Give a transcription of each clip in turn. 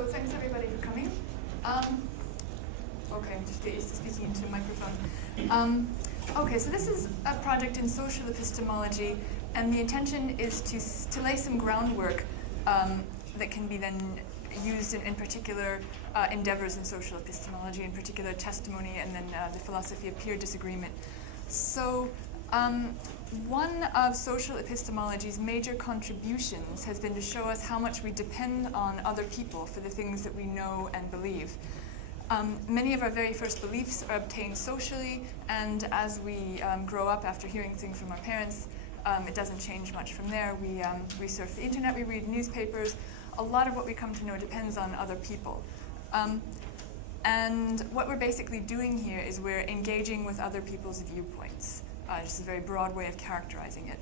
So thanks everybody for coming. Okay, I'm just get used to speaking into a microphone. Okay, so this is a project in social epistemology, and the intention is to lay some groundwork that can be then used in particular endeavors in social epistemology, in particular testimony, and then the philosophy of peer disagreement. So one of social epistemology's major contributions has been to show us how much we depend on other people for the things that we know and believe. Many of our very first beliefs are obtained socially, and as we grow up after hearing things from our parents, it doesn't change much from there. We surf the internet, we read newspapers. A lot of what we come to know depends on other people. And what we're basically doing here is we're engaging with other people's viewpoints. Just a very broad way of characterizing it.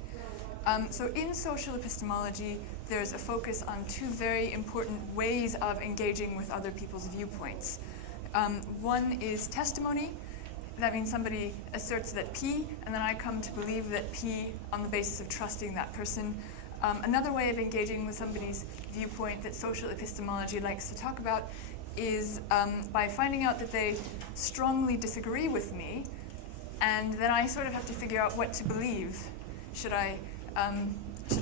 So in social epistemology, there's a focus on two very important ways of engaging with other people's viewpoints. One is testimony. That means somebody asserts that P, and then I come to believe that P on the basis of trusting that person. Another way of engaging with somebody's viewpoint that social epistemology likes to talk about is by finding out that they strongly disagree with me, and then I sort of have to figure out what to believe. Should I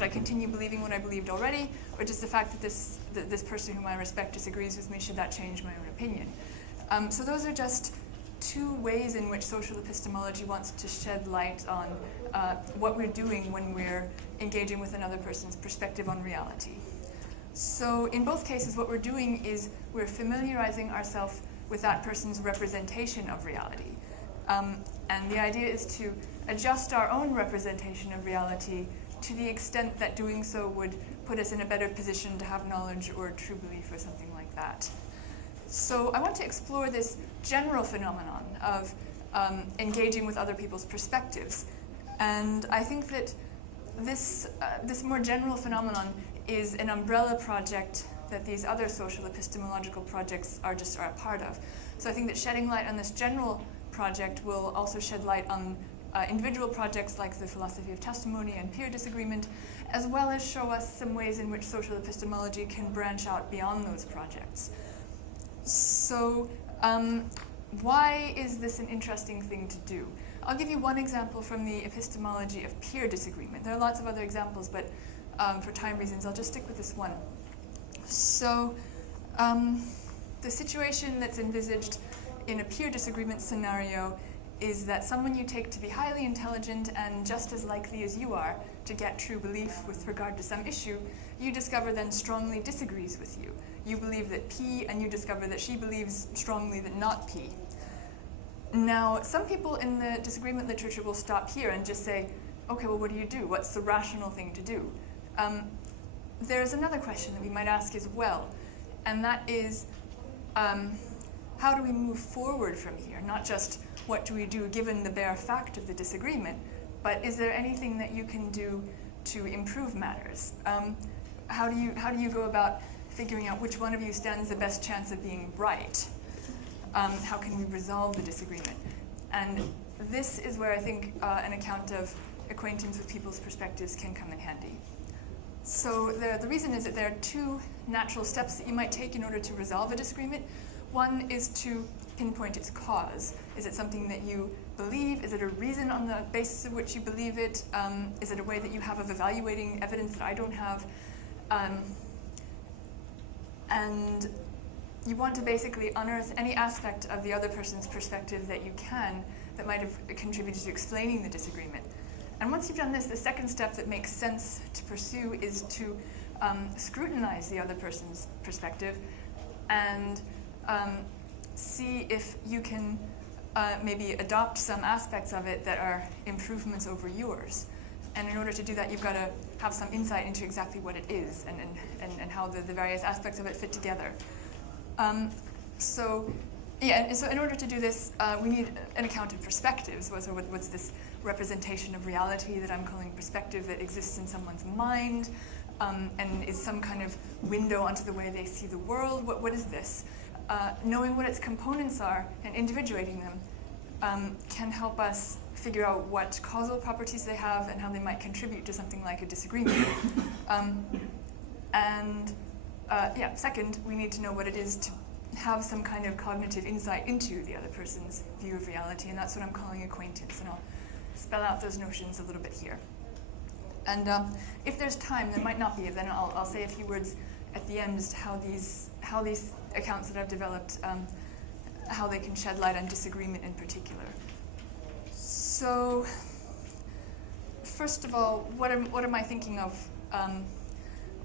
continue believing what I believed already, or just the fact that this person whom I respect disagrees with me, should that change my own opinion? So those are just two ways in which social epistemology wants to shed light on what we're doing when we're engaging with another person's perspective on reality. So in both cases, what we're doing is we're familiarizing ourselves with that person's representation of reality. And the idea is to adjust our own representation of reality to the extent that doing so would put us in a better position to have knowledge or true belief or something like that. So I want to explore this general phenomenon of engaging with other people's perspectives. And I think that this more general phenomenon is an umbrella project that these other social epistemological projects are a part of. So I think that shedding light on this general project will also shed light on individual projects like the philosophy of testimony and peer disagreement, as well as show us some ways in which social epistemology can branch out beyond those projects. So why is this an interesting thing to do? I'll give you one example from the epistemology of peer disagreement. There are lots of other examples, but for time reasons, I'll just stick with this one. So the situation that's envisaged in a peer disagreement scenario is that someone you take to be highly intelligent and just as likely as you are to get true belief with regard to some issue, you discover then strongly disagrees with you. You believe that P, and you discover that she believes strongly that not P. Now, some people in the disagreement literature will stop here and just say, okay, well, what do you do? What's the rational thing to do? There's another question that we might ask as well, and that is, how do we move forward from here? Not just what do we do given the bare fact of the disagreement, but is there anything that you can do to improve matters? How do you go about figuring out which one of you stands the best chance of being right? How can we resolve the disagreement? And this is where I think an account of acquaintance with people's perspectives can come in handy. So the reason is that there are two natural steps that you might take in order to resolve a disagreement. One is to pinpoint its cause. Is it something that you believe? Is it a reason on the basis of which you believe it? Is it a way that you have of evaluating evidence that I don't have? And you want to basically unearth any aspect of the other person's perspective that you can that might have contributed to explaining the disagreement. And once you've done this, the second step that makes sense to pursue is to scrutinize the other person's perspective and see if you can maybe adopt some aspects of it that are improvements over yours. And in order to do that, you've got to have some insight into exactly what it is and how the various aspects of it fit together. So in order to do this, we need an account of perspectives. So what's this representation of reality that I'm calling perspective that exists in someone's mind and is some kind of window onto the way they see the world? What is this? Knowing what its components are and individuating them can help us figure out what causal properties they have and how they might contribute to something like a disagreement. And second, we need to know what it is to have some kind of cognitive insight into the other person's view of reality, and that's what I'm calling acquaintance, and I'll spell out those notions a little bit here. And if there's time, there might not be, then I'll say a few words at the end as to how these accounts that I've developed, how they can shed light on disagreement in particular. So, first of all, what am I thinking of?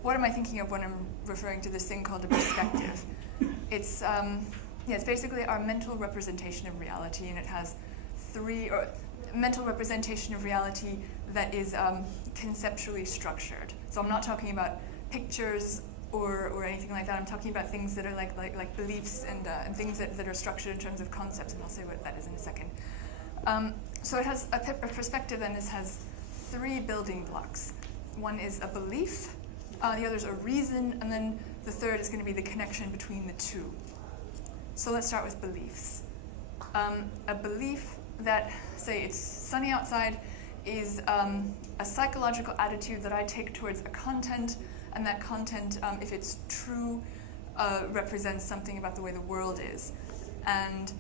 What am I thinking of when I'm referring to this thing called a perspective? It's basically our mental representation of reality, and it has mental representation of reality that is conceptually structured. So I'm not talking about pictures or anything like that. I'm talking about things that are like beliefs and things that are structured in terms of concepts, and I'll say what that is in a second. So it has a perspective, and this has 3 building blocks. One is a belief, the other is a reason, and then the third is going to be the connection between the two. So let's start with beliefs. A belief that, say it's sunny outside, is a psychological attitude that I take towards a content, and that content, if it's true, represents something about the way the world is. And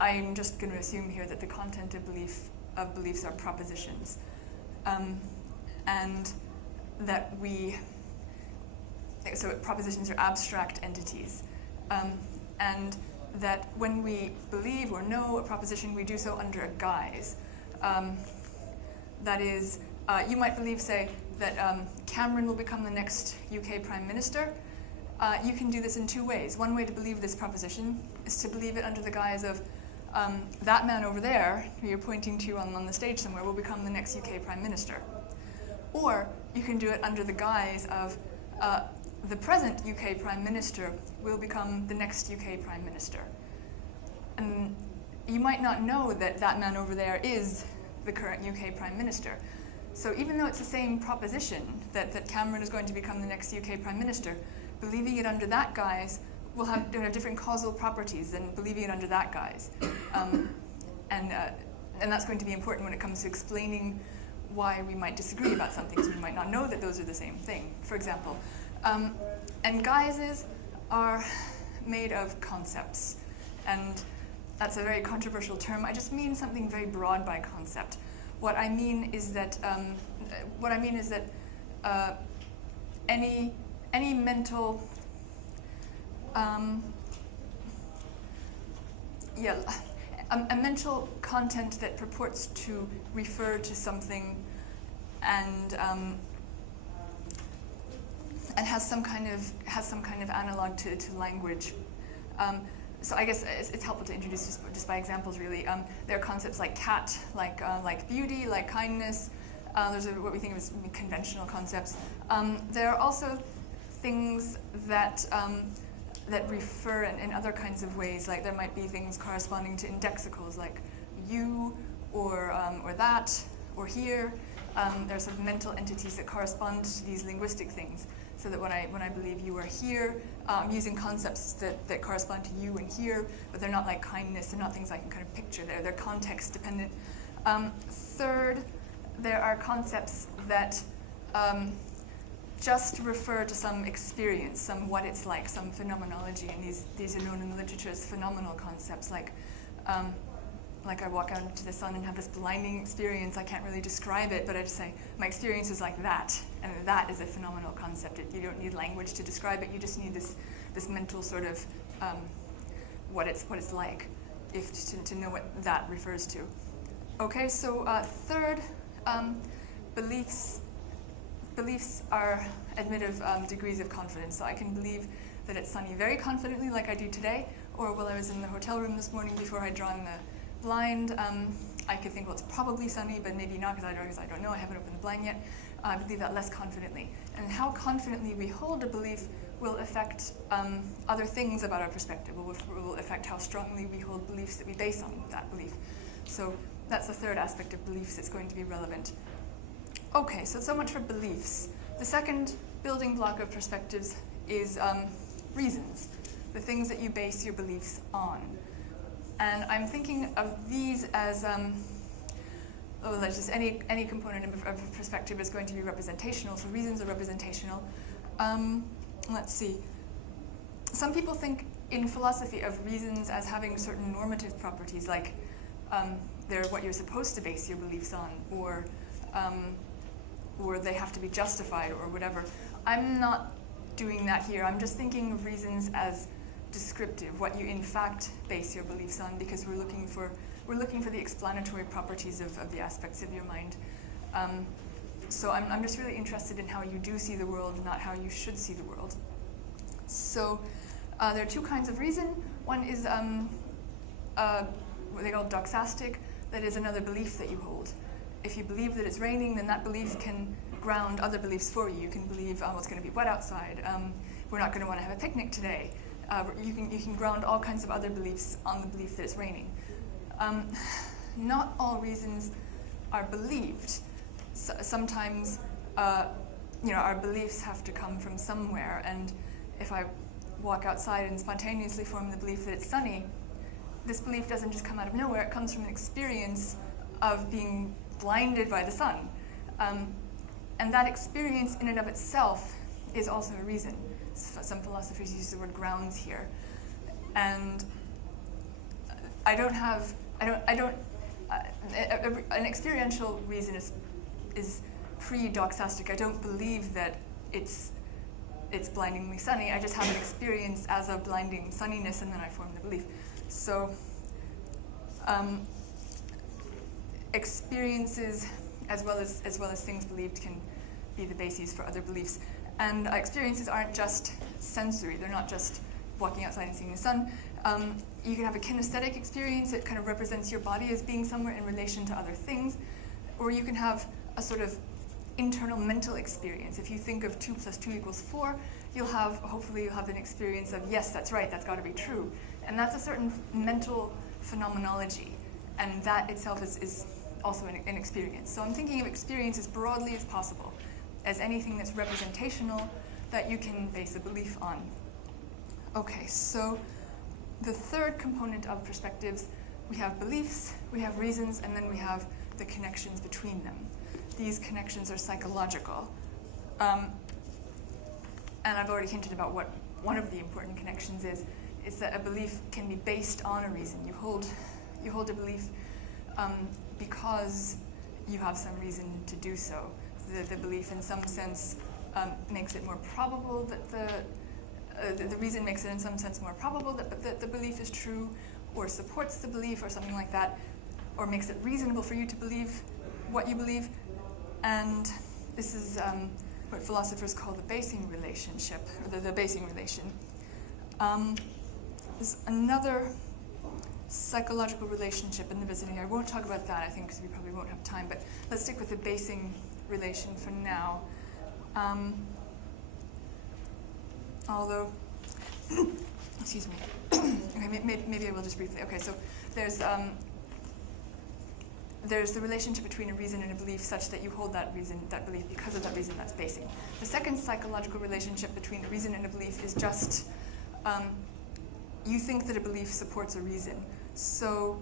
I'm just going to assume here that the content of beliefs are propositions, and that so propositions are abstract entities, and that when we believe or know a proposition, we do so under a guise. That is, you might believe, say, that Cameron will become the next UK Prime Minister. You can do this in 2 ways. One way to believe this proposition is to believe it under the guise of that man over there, who you're pointing to on the stage somewhere, will become the next UK Prime Minister. Or you can do it under the guise of the present UK Prime Minister will become the next UK Prime Minister. And you might not know that that man over there is the current UK Prime Minister. So even though it's the same proposition, that Cameron is going to become the next UK Prime Minister, believing it under that guise will have different causal properties than believing it under that guise. And that's going to be important when it comes to explaining why we might disagree about something, because we might not know that those are the same thing, for example. And guises are made of concepts, and that's a very controversial term. I just mean something very broad by concept. What I mean is that any mental a mental content that purports to refer to something and has some kind of analog to language. So I guess it's helpful to introduce just by examples, really. There are concepts like cat, like beauty, like kindness. Those are what we think of as conventional concepts. There are also things that refer in other kinds of ways. Like there might be things corresponding to indexicals, like you, or that, or here. There are sort of mental entities that correspond to these linguistic things. So that when I believe you are here, I'm using concepts that correspond to you and here, but they're not like kindness. They're not things I can kind of picture. They're context dependent. Third, there are concepts that just refer to some experience, some what it's like, some phenomenology, and these are known in the literature as phenomenal concepts, like I walk out into the sun and have this blinding experience. I can't really describe it, but I just say, my experience is like that, and that is a phenomenal concept. You don't need language to describe it, you just need this mental sort of what it's like, to know what that refers to. Okay, so third, beliefs admit of degrees of confidence. So I can believe that it's sunny very confidently, like I do today, or while I was in the hotel room this morning before I'd drawn the blind, I could think, well, it's probably sunny, but maybe not, because I don't know, I haven't opened the blind yet. I believe that less confidently. And how confidently we hold a belief will affect other things about our perspective, will affect how strongly we hold beliefs that we base on that belief. So that's the third aspect of beliefs that's going to be relevant. Okay, so much for beliefs. The second building block of perspectives is reasons, the things that you base your beliefs on. And I'm thinking of these as, just any component of perspective is going to be representational, so reasons are representational. Let's see. some people think in philosophy of reasons as having certain normative properties, like they're what you're supposed to base your beliefs on, or they have to be justified, or whatever. I'm not doing that here. I'm just thinking of reasons as descriptive, what you in fact base your beliefs on, because we're looking for the explanatory properties of the aspects of your mind. So I'm just really interested in how you do see the world, not how you should see the world. So there are two kinds of reason. One is what they call doxastic, that is another belief that you hold. If you believe that it's raining, then that belief can ground other beliefs for you. You can believe, oh, it's going to be wet outside. We're not going to want to have a picnic today. You can ground all kinds of other beliefs on the belief that it's raining. Not all reasons are believed. Sometimes, our beliefs have to come from somewhere. And if I walk outside and spontaneously form the belief that it's sunny, this belief doesn't just come out of nowhere. It comes from an experience of being blinded by the sun. And that experience in and of itself is also a reason. Some philosophers use the word grounds here. And an experiential reason is pre-doxastic. I don't believe that it's blindingly sunny. I just have an experience as a blinding sunniness, and then I form the belief. So experiences, as well as things believed, can be the bases for other beliefs. And experiences aren't just sensory. They're not just walking outside and seeing the sun. You can have a kinesthetic experience. It kind of represents your body as being somewhere in relation to other things. Or you can have a sort of internal mental experience. If you think of 2 + 2 = 4, hopefully you'll have an experience of, yes, that's right, that's got to be true. And that's a certain mental phenomenology. And that itself is also an experience. So I'm thinking of experience as broadly as possible, as anything that's representational that you can base a belief on. Okay, so the third component of perspectives, we have beliefs, we have reasons, and then we have the connections between them. These connections are psychological. And I've already hinted about what one of the important connections is that a belief can be based on a reason. You hold a belief because you have some reason to do so. The belief, in some sense, makes it more probable that the reason makes it in some sense more probable that the belief is true, or supports the belief, or something like that, or makes it reasonable for you to believe what you believe. And this is what philosophers call the basing relationship, or the basing relation. There's another psychological relationship in the vicinity. I won't talk about that, I think, because we probably won't have time, but let's stick with the basing relation for now. Although, excuse me. Okay, maybe I will just briefly. Okay, so there's the relationship between a reason and a belief such that you hold that belief because of that reason. That's basing. The second psychological relationship between a reason and a belief is just you think that a belief supports a reason. So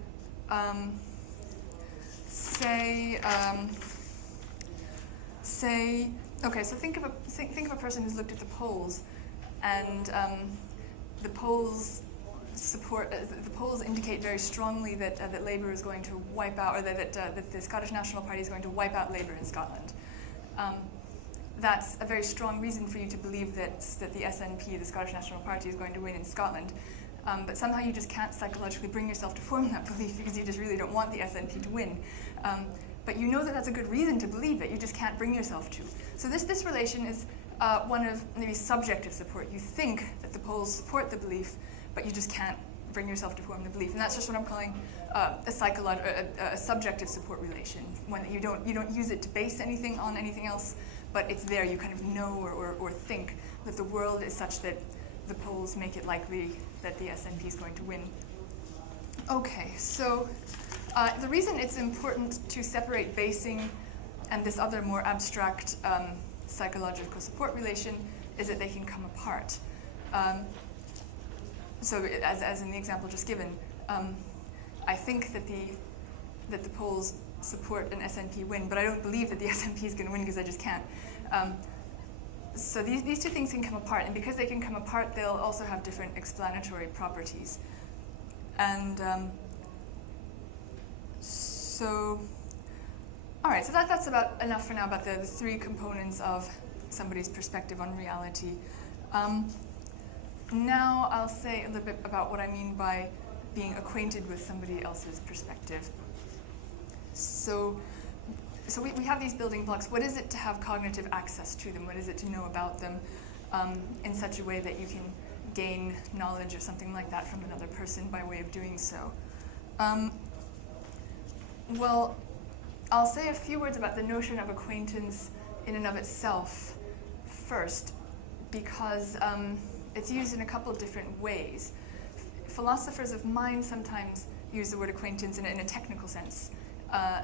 okay, so think of a person who's looked at the polls, and the polls indicate very strongly that Labour is going to wipe out, or that the Scottish National Party is going to wipe out Labour in Scotland. That's a very strong reason for you to believe that the SNP, the Scottish National Party, is going to win in Scotland. But somehow you just can't psychologically bring yourself to form that belief because you just really don't want the SNP to win. But you know that that's a good reason to believe it, you just can't bring yourself to. So this relation is one of maybe subjective support. You think that the polls support the belief, but you just can't bring yourself to form the belief. And that's just what I'm calling a subjective support relation. When you don't use it to base anything on anything else, but it's there, you kind of know or think that the world is such that the polls make it likely that the SNP is going to win. Okay, so the reason it's important to separate basing and this other more abstract psychological support relation is that they can come apart. So as in the example just given, I think that the polls support an SNP win, but I don't believe that the SNP is going to win because I just can't. So these two things can come apart, and because they can come apart, they'll also have different explanatory properties. And all right, so that's about enough for now about the three components of somebody's perspective on reality. Now I'll say a little bit about what I mean by being acquainted with somebody else's perspective. So we have these building blocks. What is it to have cognitive access to them? What is it to know about them in such a way that you can gain knowledge or something like that from another person by way of doing so? Well, I'll say a few words about the notion of acquaintance in and of itself first, because it's used in a couple of different ways. Philosophers of mind sometimes use the word acquaintance in a technical sense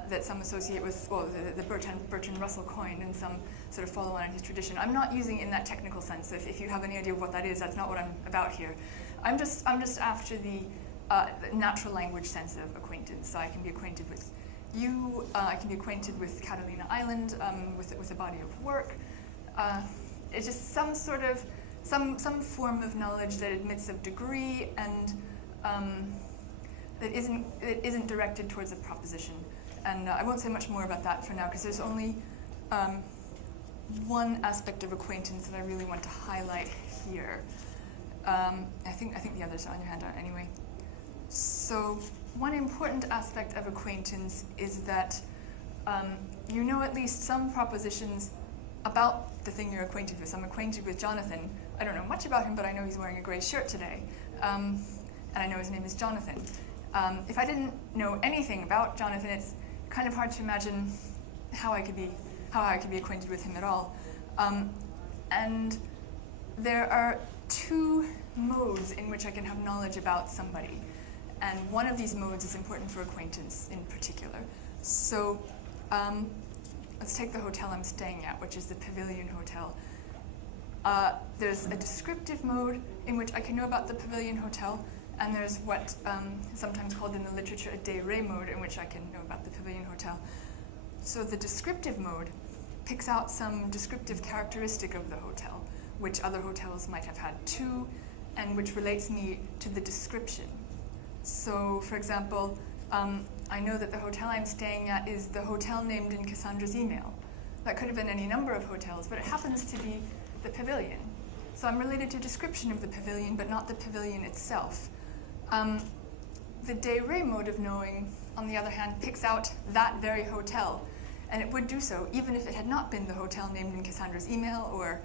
that some associate with, well, the Bertrand Russell coined and some sort of follow on in his tradition. I'm not using it in that technical sense. If you have any idea of what that is, that's not what I'm about here. I'm just after the natural language sense of acquaintance. So I can be acquainted with you, I can be acquainted with Catalina Island, with a body of work. It's just some sort of, some form of knowledge that admits of degree and that isn't directed towards a proposition. And I won't say much more about that for now, because there's only one aspect of acquaintance that I really want to highlight here. I think the others are on your handout anyway. So one important aspect of acquaintance is that you know at least some propositions about the thing you're acquainted with. So I'm acquainted with Jonathan. I don't know much about him, but I know he's wearing a gray shirt today. And I know his name is Jonathan. If I didn't know anything about Jonathan, it's kind of hard to imagine how I could be acquainted with him at all. And there are two modes in which I can have knowledge about somebody. And one of these modes is important for acquaintance in particular. So let's take the hotel I'm staying at, which is the Pavilion Hotel. There's a descriptive mode in which I can know about the Pavilion Hotel, and there's what sometimes called in the literature a de re mode, in which I can know about the Pavilion Hotel. So the descriptive mode picks out some descriptive characteristic of the hotel, which other hotels might have had too, and which relates me to the description. So, for example, I know that the hotel I'm staying at is the hotel named in Cassandra's email. That could have been any number of hotels, but it happens to be the Pavilion. So I'm related to description of the Pavilion, but not the Pavilion itself. The de re mode of knowing, on the other hand, picks out that very hotel, and it would do so even if it had not been the hotel named in Cassandra's email, or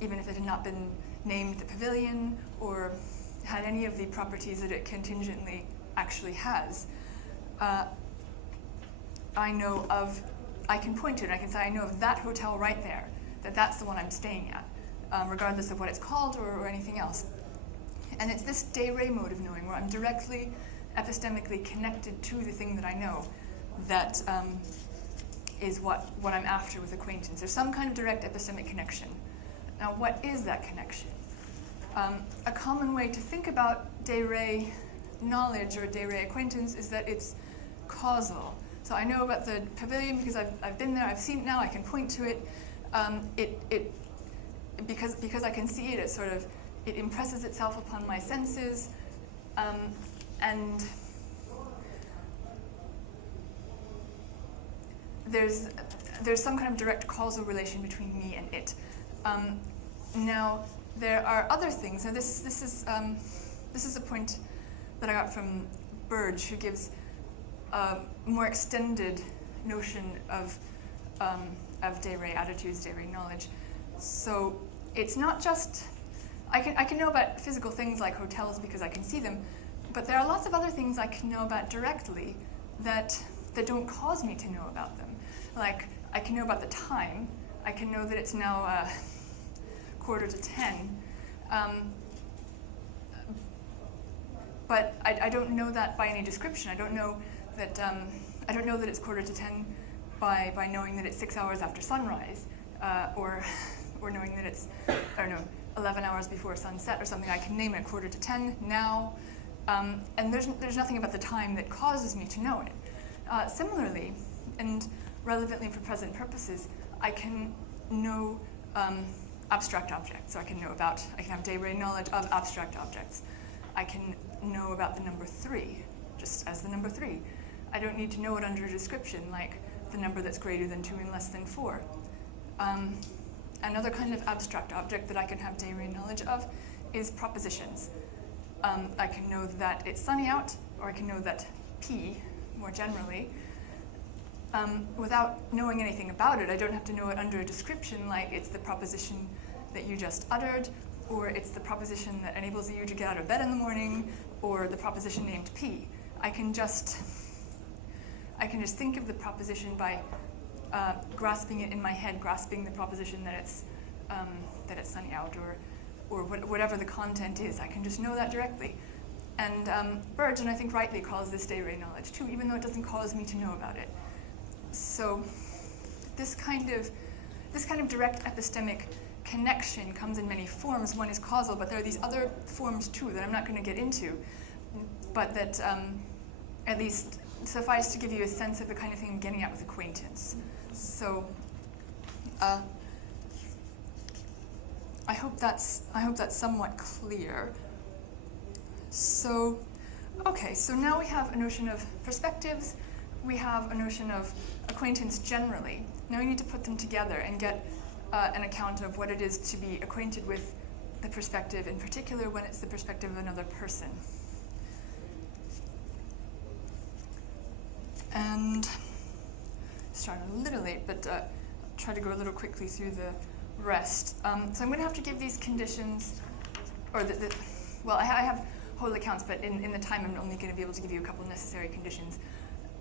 even if it had not been named the Pavilion, or had any of the properties that it contingently actually has. I can point to it, and I can say I know of that hotel right there, that's the one I'm staying at, regardless of what it's called or anything else. And it's this de re mode of knowing, where I'm directly epistemically connected to the thing that I know, that is what I'm after with acquaintance. There's some kind of direct epistemic connection. Now, what is that connection? A common way to think about de re knowledge or de re acquaintance is that it's causal. So I know about the Pavilion because I've been there, I've seen it now, I can point to it. Because I can see it, it impresses itself upon my senses, and there's some kind of direct causal relation between me and it. Now, there are other things. Now, this is a point that I got from Burge, who gives a more extended notion of de re attitudes, de re knowledge. So it's not just I can know about physical things like hotels because I can see them, but there are lots of other things I can know about directly that don't cause me to know about them. Like, I can know about the time. I can know that it's now 9:45. But I don't know that by any description. I don't know that it's 9:45 by knowing that it's 6 hours after sunrise, or knowing that it's 11 hours before sunset or something. I can name it 9:45 now, and there's nothing about the time that causes me to know it. Similarly, and relevantly for present purposes, I can know abstract objects. So I can have day ray knowledge of abstract objects. I can know about the number 3, just as the number 3. I don't need to know it under a description, like the number that's greater than 2 and less than 4. Another kind of abstract object that I can have day ray knowledge of is propositions. I can know that it's sunny out, or I can know that P, more generally, without knowing anything about it. I don't have to know it under a description, like it's the proposition that you just uttered, or it's the proposition that enables you to get out of bed in the morning, or the proposition named P. I can just think of the proposition by grasping it in my head, grasping the proposition that it's sunny out, or whatever the content is. I can just know that directly. And Burgeon, I think rightly, calls this day ray knowledge too, even though it doesn't cause me to know about it. So this kind of direct epistemic connection comes in many forms. One is causal, but there are these other forms too that I'm not going to get into, but that at least suffice to give you a sense of the kind of thing I'm getting at with acquaintance. So I hope that's somewhat clear. So, okay, so now we have a notion of perspectives, we have a notion of acquaintance generally. Now we need to put them together and get an account of what it is to be acquainted with the perspective, in particular when it's the perspective of another person. And started a little late, but try to go a little quickly through the rest. So I'm going to have to give these conditions, or I have whole accounts, but in the time I'm only going to be able to give you a couple necessary conditions.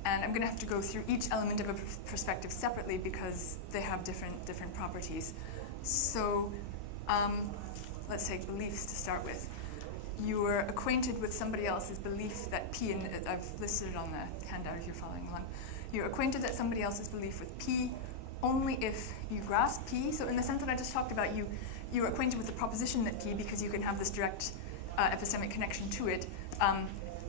And I'm going to have to go through each element of a perspective separately because they have different properties. So let's take beliefs to start with. You are acquainted with somebody else's belief that P, and I've listed it on the handout if you're following along. You're acquainted that somebody else's belief with P only if you grasp P. So in the sense that I just talked about, you're acquainted with the proposition that P because you can have this direct epistemic connection to it.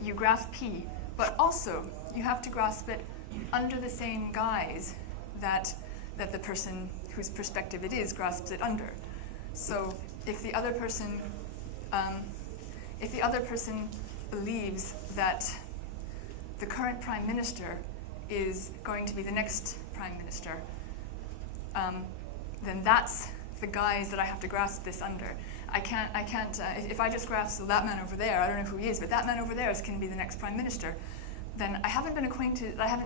You grasp P, but also you have to grasp it under the same guise that the person whose perspective it is grasps it under. So if the other person believes that the current prime minister is going to be the next prime minister, then that's the guise that I have to grasp this under. I can't. If I just grasp that man over there, I don't know who he is, but that man over there can be the next prime minister. Then I haven't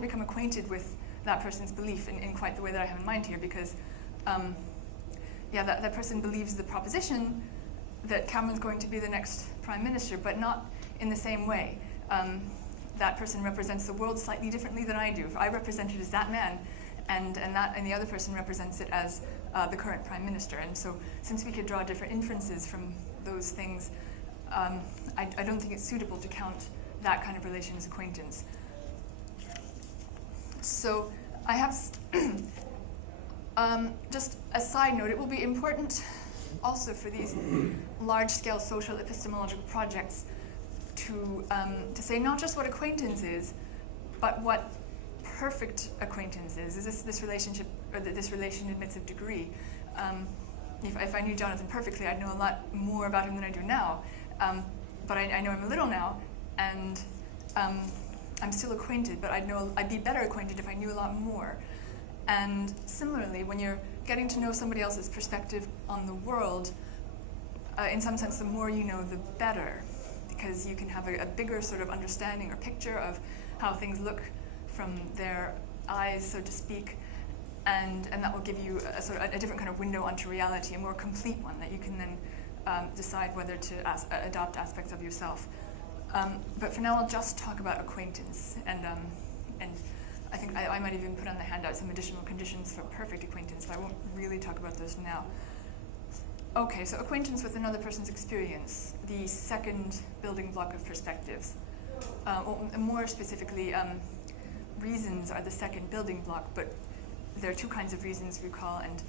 become acquainted with that person's belief in quite the way that I have in mind here, because, that person believes the proposition that Cameron's going to be the next prime minister, but not in the same way. That person represents the world slightly differently than I do. If I represent it as that man, and the other person represents it as the current prime minister. And so, since we could draw different inferences from those things, I don't think it's suitable to count that kind of relation as acquaintance. So, I have just a side note. It will be important also for these large-scale social epistemological projects to say not just what acquaintance is, but what perfect acquaintance is. Is this relationship, or this relation admits of degree? If I knew Jonathan perfectly, I'd know a lot more about him than I do now. But I know him a little now, and I'm still acquainted, but I'd be better acquainted if I knew a lot more. And similarly, when you're getting to know somebody else's perspective on the world, in some sense, the more you know, the better, because you can have a bigger sort of understanding or picture of how things look from their eyes, so to speak, and that will give you a different kind of window onto reality, a more complete one that you can then decide whether to adopt aspects of yourself. But for now, I'll just talk about acquaintance, and I think I might even put on the handout some additional conditions for perfect acquaintance, but I won't really talk about those now. Okay, so acquaintance with another person's experience, the second building block of perspectives. More specifically, reasons are the second building block, but there are two kinds of reasons, recall, and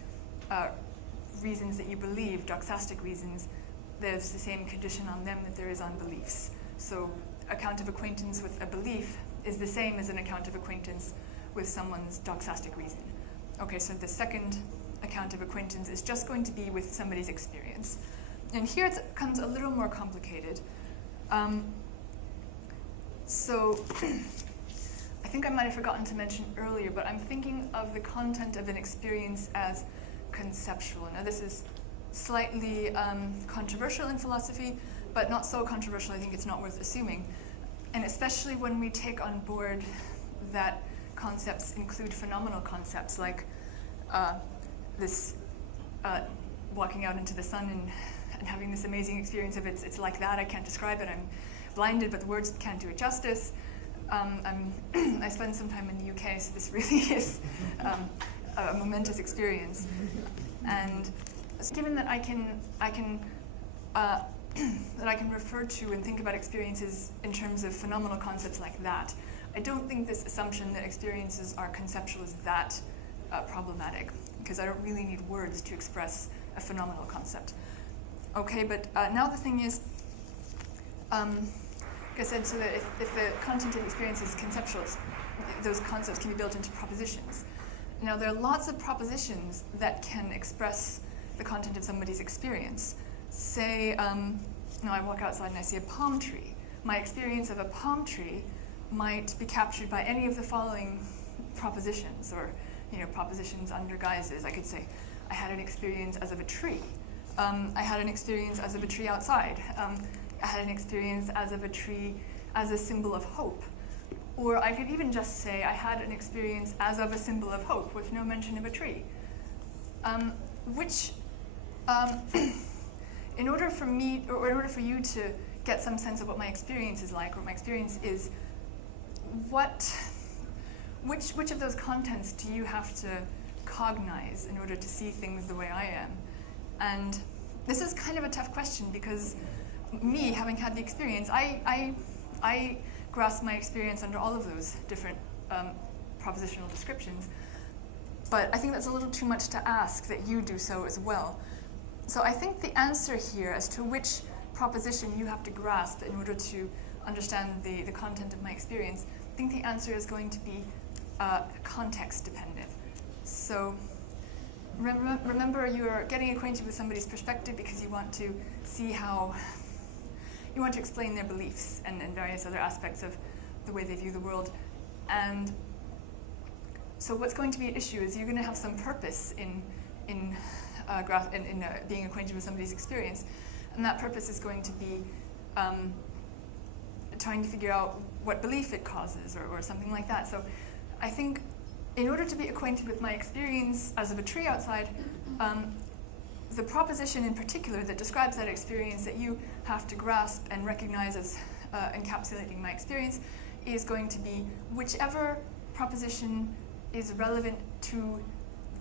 reasons that you believe, doxastic reasons, there's the same condition on them that there is on beliefs. So account of acquaintance with a belief is the same as an account of acquaintance with someone's doxastic reason. Okay, so the second account of acquaintance is just going to be with somebody's experience. And here it becomes a little more complicated. So I think I might have forgotten to mention earlier, but I'm thinking of the content of an experience as conceptual. Now this is slightly controversial in philosophy, but not so controversial, I think it's not worth assuming. And especially when we take on board that concepts include phenomenal concepts like walking out into the sun and having this amazing experience of it's like that, I can't describe it, I'm blinded, but the words can't do it justice. I spent some time in the UK, so this really is a momentous experience. And given that I can refer to and think about experiences in terms of phenomenal concepts like that, I don't think this assumption that experiences are conceptual is that problematic, because I don't really need words to express a phenomenal concept. Okay, but now the thing is, like I said, so that if the content of experience is conceptual, those concepts can be built into propositions. Now there are lots of propositions that can express the content of somebody's experience. Say, I walk outside and I see a palm tree. My experience of a palm tree might be captured by any of the following propositions, or propositions under guises. I could say, I had an experience as of a tree. I had an experience as of a tree outside. I had an experience as of a tree as a symbol of hope. Or I could even just say I had an experience as of a symbol of hope with no mention of a tree. In order for me, or in order for you to get some sense of what my experience is like, or what my experience is, which of those contents do you have to cognize in order to see things the way I am? And this is kind of a tough question, because me, having had the experience, I grasp my experience under all of those different propositional descriptions. But I think that's a little too much to ask that you do so as well. So I think the answer here as to which proposition you have to grasp in order to understand the content of my experience, I think the answer is going to be context dependent. So remember, you're getting acquainted with somebody's perspective because you want to see how, you want to explain their beliefs and various other aspects of the way they view the world. And so what's going to be at issue is you're going to have some purpose in being acquainted with somebody's experience, and that purpose is going to be trying to figure out what belief it causes, or something like that. So I think in order to be acquainted with my experience as of a tree outside, the proposition in particular that describes that experience that you have to grasp and recognize as encapsulating my experience is going to be whichever proposition is relevant to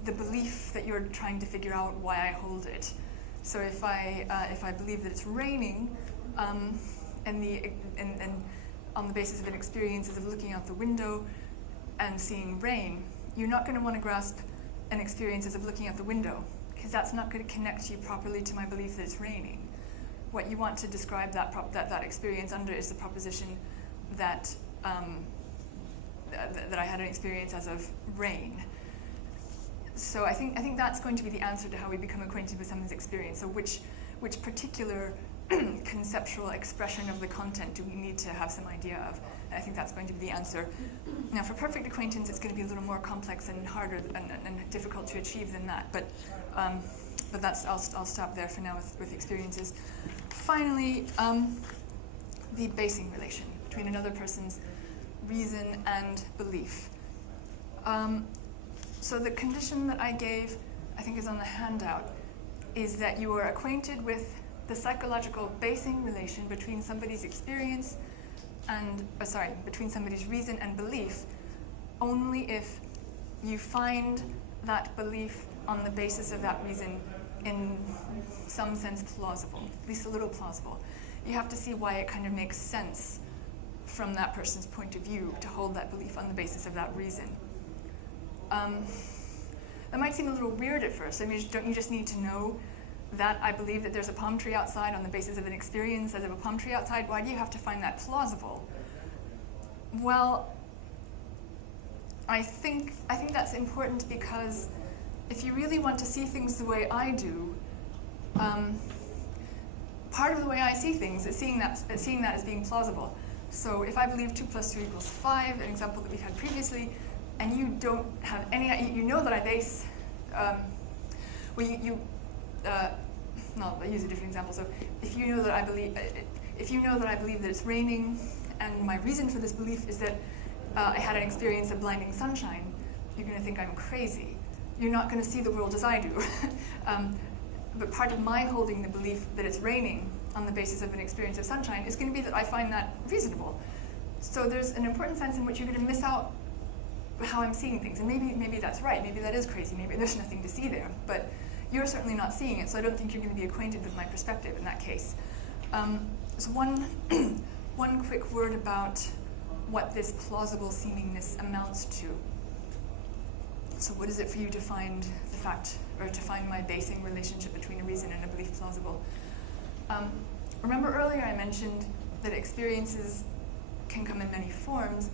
the belief that you're trying to figure out why I hold it. So if I believe that it's raining, and on the basis of an experience of looking out the window and seeing rain, you're not going to want to grasp an experience of looking out the window, because that's not going to connect you properly to my belief that it's raining. What you want to describe that experience under is the proposition that that I had an experience as of rain. So I think that's going to be the answer to how we become acquainted with someone's experience. So which particular conceptual expression of the content do we need to have some idea of? And I think that's going to be the answer. Now, for perfect acquaintance, it's going to be a little more complex and harder and difficult to achieve than that. But that's I'll stop there for now with experiences. Finally, the basing relation between another person's reason and belief. So the condition that I gave, I think is on the handout, is that you are acquainted with the psychological basing relation between somebody's experience and, between somebody's reason and belief, only if you find that belief on the basis of that reason in some sense plausible, at least a little plausible. You have to see why it kind of makes sense from that person's point of view to hold that belief on the basis of that reason. That might seem a little weird at first. I mean, don't you just need to know that I believe that there's a palm tree outside on the basis of an experience as of a palm tree outside? Why do you have to find that plausible? Well, I think that's important because if you really want to see things the way I do, part of the way I see things is seeing that as being plausible. So if I believe 2 + 2 = 5, an example that we've had previously, and you don't have any, you know that I base, no, I'll use a different example. So if you know that I believe that it's raining, and my reason for this belief is that I had an experience of blinding sunshine, you're going to think I'm crazy. You're not going to see the world as I do. But part of my holding the belief that it's raining on the basis of an experience of sunshine is going to be that I find that reasonable. So there's an important sense in which you're going to miss out how I'm seeing things. And maybe that's right. Maybe that is crazy. Maybe there's nothing to see there. But you're certainly not seeing it, so I don't think you're going to be acquainted with my perspective in that case. So one quick word about what this plausible seemingness amounts to. So what is it for you to find the fact, or to find my basing relationship between a reason and a belief plausible? Remember earlier I mentioned that experiences can come in many forms,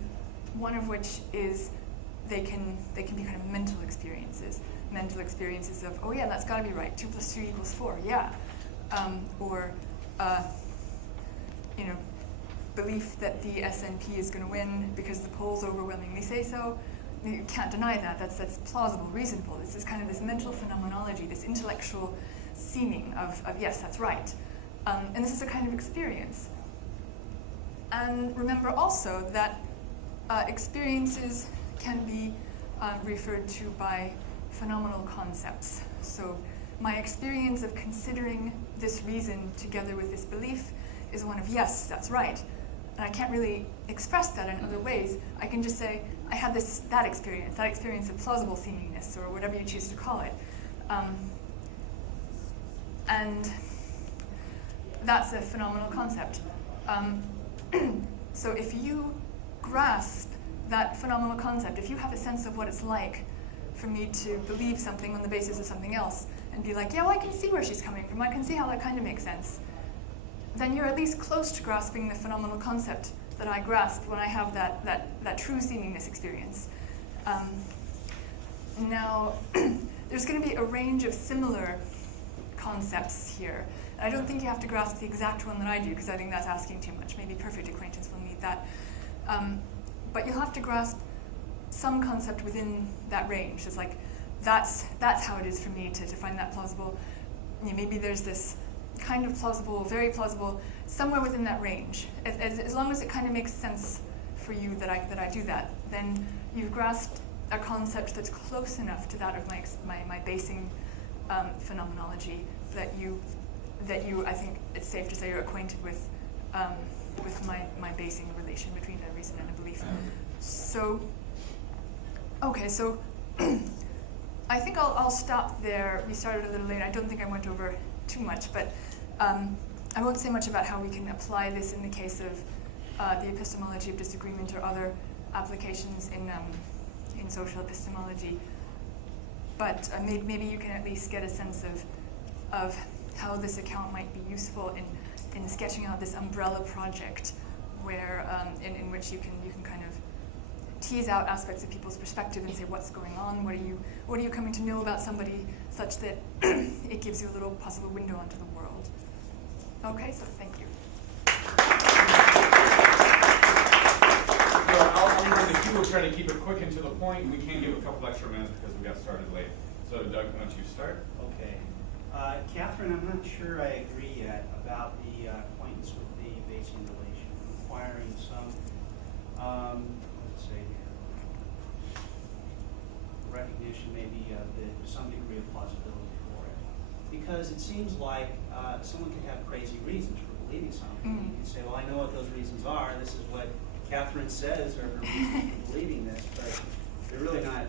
one of which is they can be kind of mental experiences of, oh yeah, that's got to be right, 2 + 2 = 4, yeah. Or belief that the SNP is going to win because the polls overwhelmingly say so. You can't deny that. That's plausible, reasonable. This is kind of this mental phenomenology, this intellectual seeming of yes, that's right. And this is a kind of experience. And remember also that experiences can be referred to by phenomenal concepts. So my experience of considering this reason together with this belief is one of yes, that's right. And I can't really express that in other ways. I can just say, I had that experience of plausible seemingness, or whatever you choose to call it. And that's a phenomenal concept. So if you grasp that phenomenal concept, if you have a sense of what it's like for me to believe something on the basis of something else, and be like, yeah, well, I can see where she's coming from, I can see how that kind of makes sense, then you're at least close to grasping the phenomenal concept that I grasp when I have that true seemingness experience. Now, there's going to be a range of similar concepts here. And I don't think you have to grasp the exact one that I do, because I think that's asking too much. Maybe perfect acquaintance will need that. But you'll have to grasp some concept within that range. It's like, that's how it is for me to find that plausible. Maybe there's this kind of plausible, very plausible, somewhere within that range. As long as it kind of makes sense for you that I do that, then you've grasped a concept that's close enough to that of my basing phenomenology that you, I think it's safe to say, you're acquainted with my basing relation between a reason and a belief. So, okay, so I think I'll stop there. We started a little late. I don't think I went over too much, but I won't say much about how we can apply this in the case of the epistemology of disagreement or other applications in social epistemology. But maybe you can at least get a sense of how this account might be useful in sketching out this umbrella project, where in which you can kind of tease out aspects of people's perspective and say what's going on, what are you coming to know about somebody, such that it gives you a little possible window onto the world. Okay, so thank you. If you will try to keep it quick and to the point, we can give a couple extra minutes because we got started late. So Doug, why don't you start? Okay. Catherine, I'm not sure I agree yet about the acquaintance with the basing relation, requiring some, let's say, recognition maybe of some degree of plausibility for it. Because it seems like someone could have crazy reasons for believing something. Mm-hmm. You can say, well, I know what those reasons are. This is what Catherine says are her reasons for believing this, but they're really not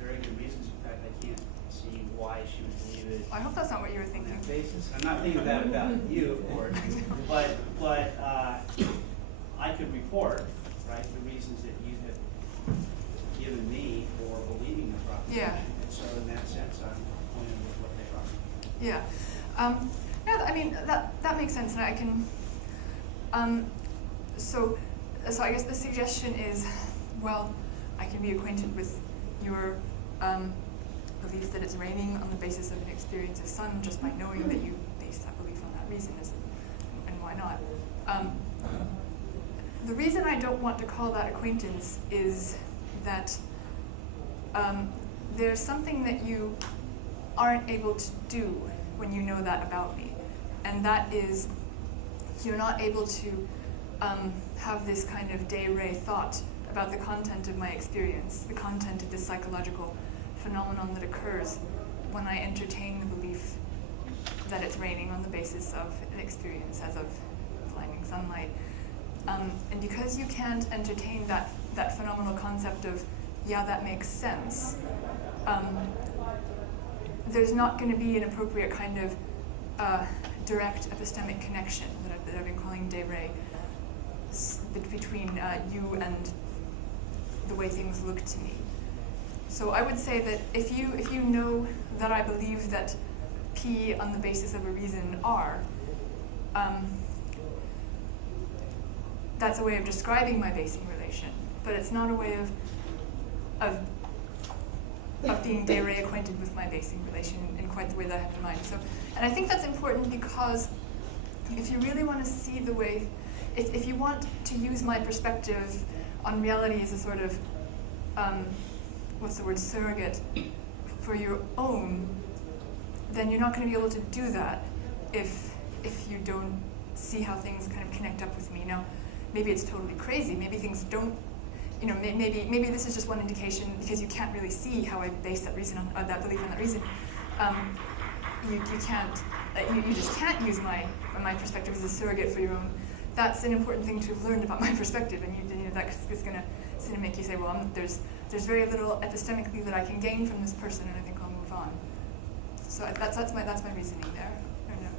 very good reasons. In fact, I can't see why she would believe it. I hope that's not what you were On thinking. that basis. I'm not thinking that about you, of course, but I could report, right, the reasons that you have given me for believing the proposition. Yeah. And so in that sense, I'm acquainted with what they are. Yeah. No, I mean, that makes sense, and I can, so I guess the suggestion is, well, I can be acquainted with your belief that it's raining on the basis of an experience of sun just by knowing that you base that belief on that reason and why not. The reason I don't want to call that acquaintance is that there's something that you aren't able to do when you know that about me, and that is you're not able to have this kind of de re thought about the content of my experience, the content of this psychological phenomenon that occurs when I entertain the belief that it's raining on the basis of an experience as of blinding sunlight. And because you can't entertain that phenomenal concept of, yeah, that makes sense, there's not going to be an appropriate kind of direct epistemic connection that I've been calling de re between you and the way things look to me. So I would say that if you know that I believe that P on the basis of a reason R, that's a way of describing my basing relation, but it's not a way of being de re acquainted with my basing relation in quite the way that I have in mind. So, and I think that's important because if you really want to see the way, if you want to use my perspective on reality as a sort of, surrogate for your own, then you're not going to be able to do that if you don't see how things kind of connect up with me. Now, maybe it's totally crazy. Maybe things don't, maybe this is just one indication because you can't really see how I base that reason on that belief on that reason. You can't, you just can't use my perspective as a surrogate for your own. That's an important thing to have learned about my perspective, and that's going to sort of make you say, well, there's very little epistemically that I can gain from this person, and I think I'll move on. So that's my reasoning there. I don't know.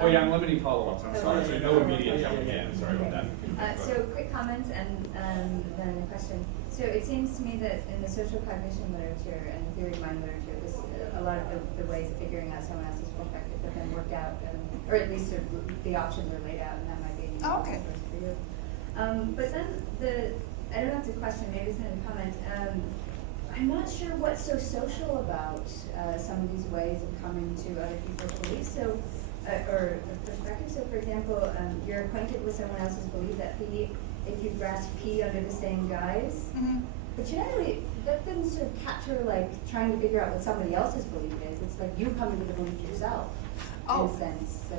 Oh yeah, I'm limiting follow-ups, I'm sorry, so no immediate jumping in, sorry about that. So quick comment and then a question. So it seems to me that in the social cognition literature and the theory of mind literature, a lot of the ways of figuring out someone else's perspective have been worked out, or at least the options are laid out, and that might be a okay. source for you. But then I don't know if it's a question, maybe it's not a comment. I'm not sure what's so social about some of these ways of coming to other people's beliefs. So, or perspective. So, for example, you're acquainted with someone else's belief that P, if you grasp P under the same guise, but generally that doesn't sort of capture like trying to figure out what somebody else's belief is. It's like you coming to the belief yourself, in a sense. So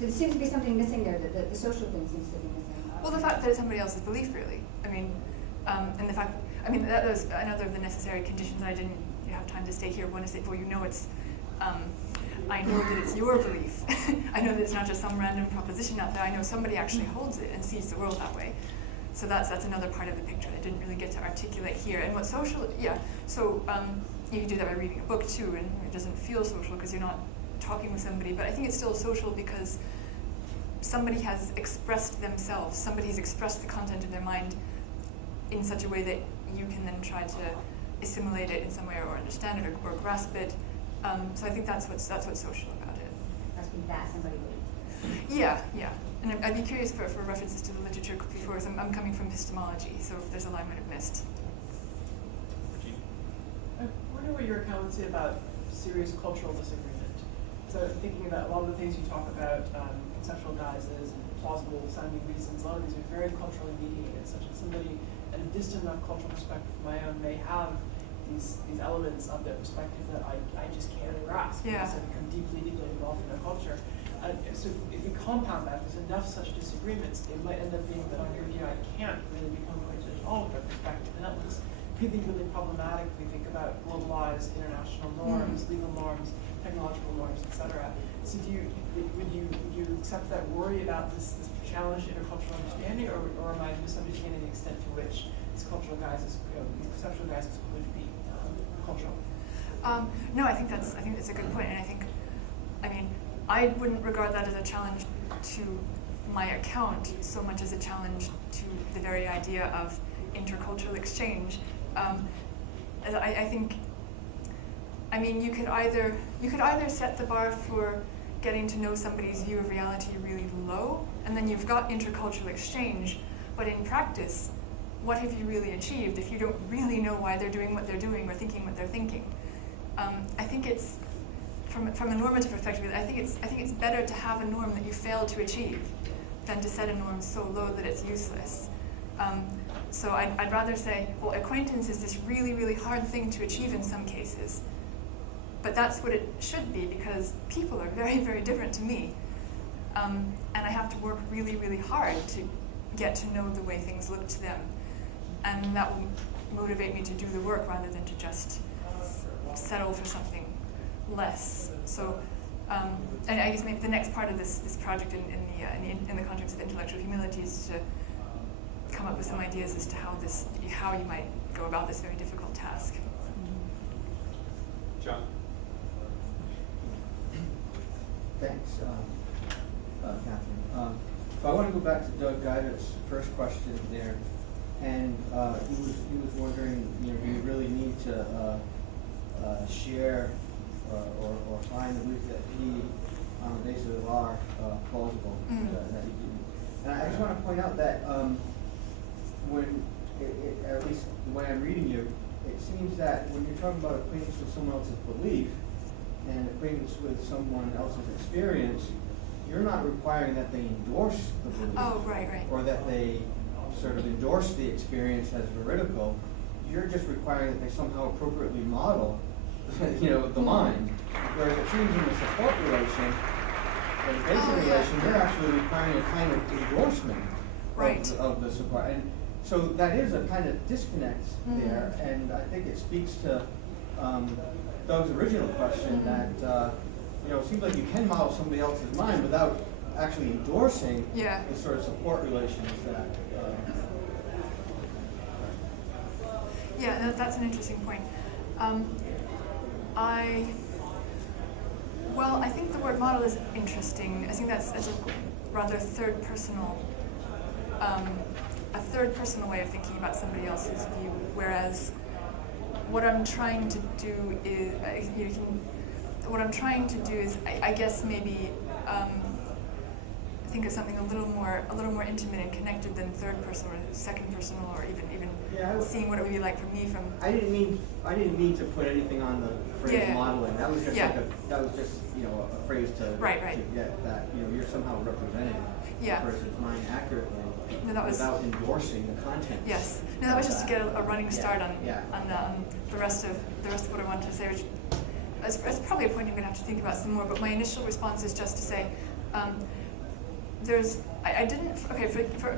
there seems to be something missing there. That the social thing seems to be missing. Well, the fact that it's somebody else's belief, really. I mean, and the fact, that was another of the necessary conditions. I didn't have time to stay here. One is that, well, it's, I know that it's your belief. I know that it's not just some random proposition out there. I know somebody actually holds it and sees the world that way. So that's another part of the picture I didn't really get to articulate here. And what social, so you can do that by reading a book too, and it doesn't feel social because you're not talking with somebody, but I think it's still social because somebody has expressed themselves, somebody's expressed the content of their mind in such a way that you can then try to assimilate it in some way or understand it or grasp it. So I think that's what's social about it. Must be that somebody believes. Yeah. And I'd be curious for references to the literature before, because I'm coming from epistemology, so if there's a line I might have missed. I wonder what your account would say about serious cultural disagreement. So thinking about a lot of the things you talk about, conceptual guises and plausible sounding reasons, a lot of these are very culturally mediated, such as somebody at a distant enough cultural perspective from my own may have these elements of their perspective that I just can't grasp because I become deeply involved in their culture. So if we compound that, there's enough such disagreements, it might end up being that I can't really become acquainted at all with their perspective. And that looks really, really problematic if we think about globalized international norms, legal norms, technological norms, etc. So would you accept that worry about this challenge to intercultural understanding, or am I misunderstanding the extent to which these cultural guises, these conceptual guises could be cultural? No, I think that's a good point, and I wouldn't regard that as a challenge to my account so much as a challenge to the very idea of intercultural exchange. I think, you could either set the bar for getting to know somebody's view of reality really low, and then you've got intercultural exchange, but in practice, what have you really achieved if you don't really know why they're doing what they're doing or thinking what they're thinking? I think it's, from a normative perspective, I think it's better to have a norm that you fail to achieve than to set a norm so low that it's useless. So I'd rather say, well, acquaintance is this really, really hard thing to achieve in some cases, but that's what it should be because people are very, very different to me. And I have to work really, really hard to get to know the way things look to them. And that will motivate me to do the work rather than to just settle for something less. So, and I guess maybe the next part of this project in the context of intellectual humility is to come up with some ideas as to how you might go about this very difficult task. John? Thanks, Catherine. So I want to go back to Doug Geider's first question there, and he was wondering, do you really need to share or find the root that P on the basis of R plausible that you do? And I just want to point out that when at least the way I'm reading you, it seems that when you're talking about acquaintance with someone else's belief and acquaintance with someone else's experience, you're not requiring that they endorse the belief. Oh, right. Or that they sort of endorse the experience as veridical. You're just requiring that they somehow appropriately model, the mind. Whereas it seems in the support relation, or the basic relation, you're actually requiring a kind of endorsement of the support. And so that is a kind of disconnect there, and I think it speaks to Doug's original question that it seems like you can model somebody else's mind without actually endorsing the sort of support relations that. That's an interesting point. I think the word model is interesting. I think that's a rather third personal way of thinking about somebody else's view. Whereas what I'm trying to do is, I guess maybe think of something a little more intimate and connected than third person or second personal or even seeing what it would be like for me from. I didn't mean to put anything on the phrase modeling. That was just a phrase to get that you're somehow representing the person's mind accurately without endorsing the content. Yes. No, that was just to get a running start on the rest of what I wanted to say, which is probably a point I'm going to have to think about some more. But my initial response is just to say. For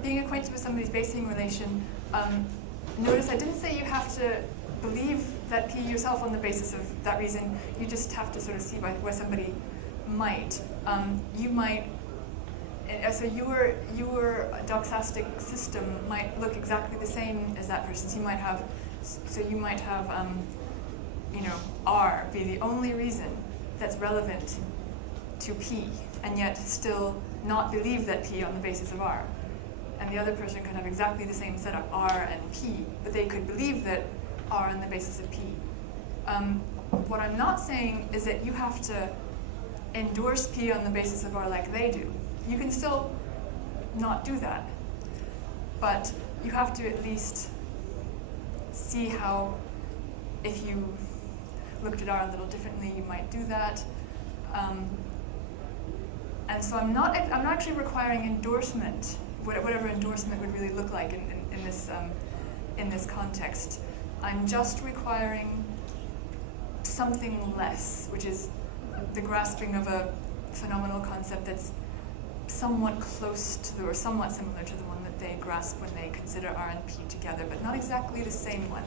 being acquainted with somebody's basing relation, notice I didn't say you have to believe that P yourself on the basis of that reason. You just have to sort of see where somebody might. You might, so your doxastic system might look exactly the same as that person's. You might have R be the only reason that's relevant to P, and yet still not believe that P on the basis of R. And the other person could have exactly the same setup, R and P, but they could believe that R on the basis of P. What I'm not saying is that you have to endorse P on the basis of R like they do. You can still not do that, but you have to at least see how, if you looked at R a little differently, you might do that. And so I'm not actually requiring endorsement, whatever endorsement would really look like in this context. I'm just requiring something less, which is the grasping of a phenomenal concept that's somewhat close to or somewhat similar to the one that they grasp when they consider R and P together, but not exactly the same one.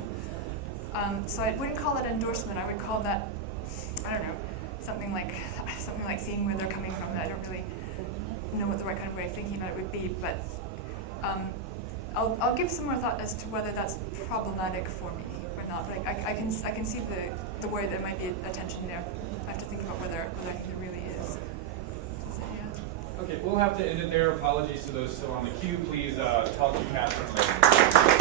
So I wouldn't call it endorsement. I would call that, I don't know, something like seeing where they're coming from. I don't really know what the right kind of way of thinking about it would be, but I'll give some more thought as to whether that's problematic for me or not. But I can see the way there might be a tension there. I have to think about whether I think it really is. So, Okay, we'll have to end it there. Apologies to those still on the queue. Please talk to Catherine later.